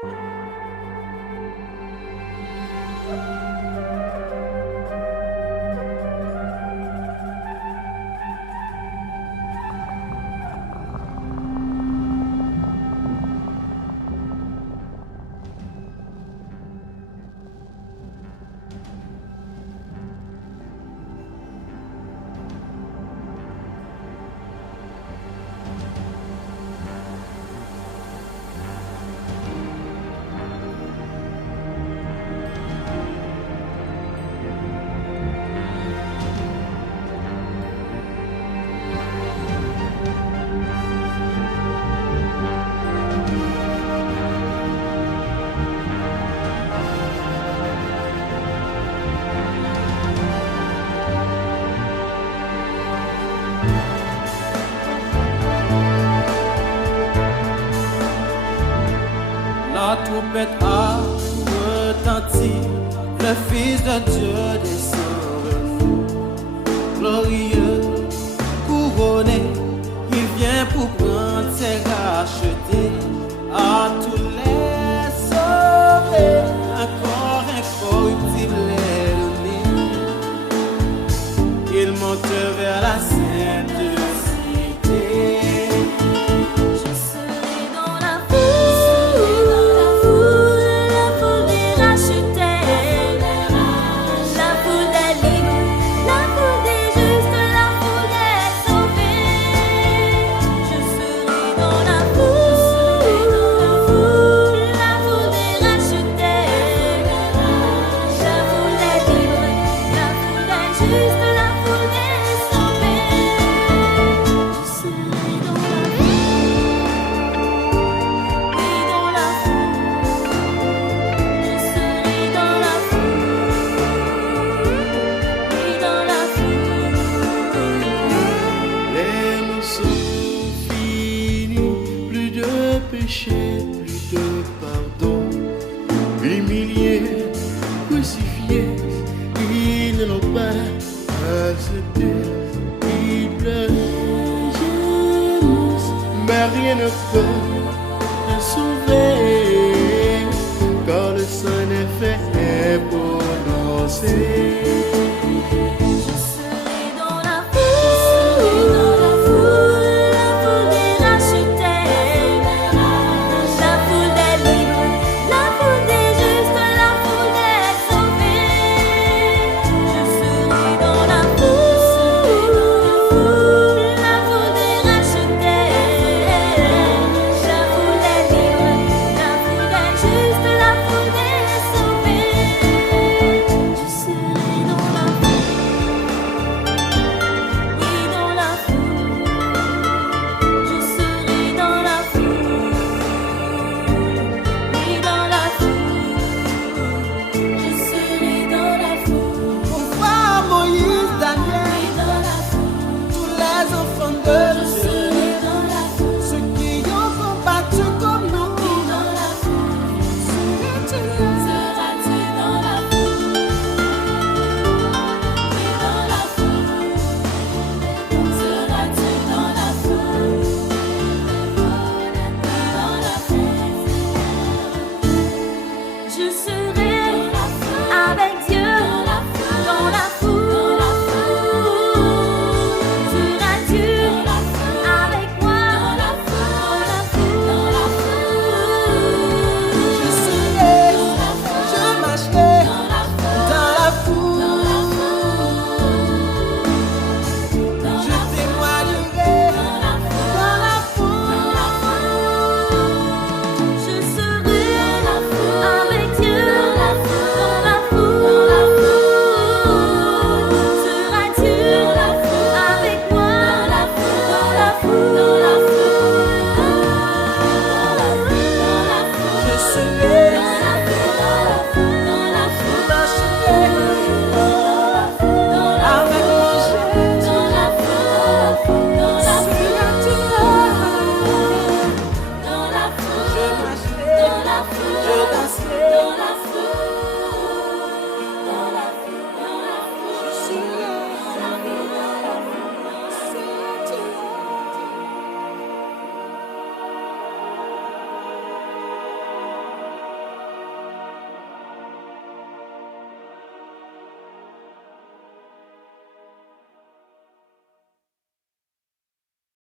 La trompette a retenti, le Fils de Dieu descend vers nous. Glorieux, couronné, il vient pour prendre ses rachetés. À tous les sauvés, un corps incorruptible est donné. Il monte vers la sainte cité. Péché, plus de pardon, humilié, crucifié, ils ne l'ont pas accepté. Ils pleurent, Jésus, mais rien ne peut le sauver, car le sang est fait pour danser.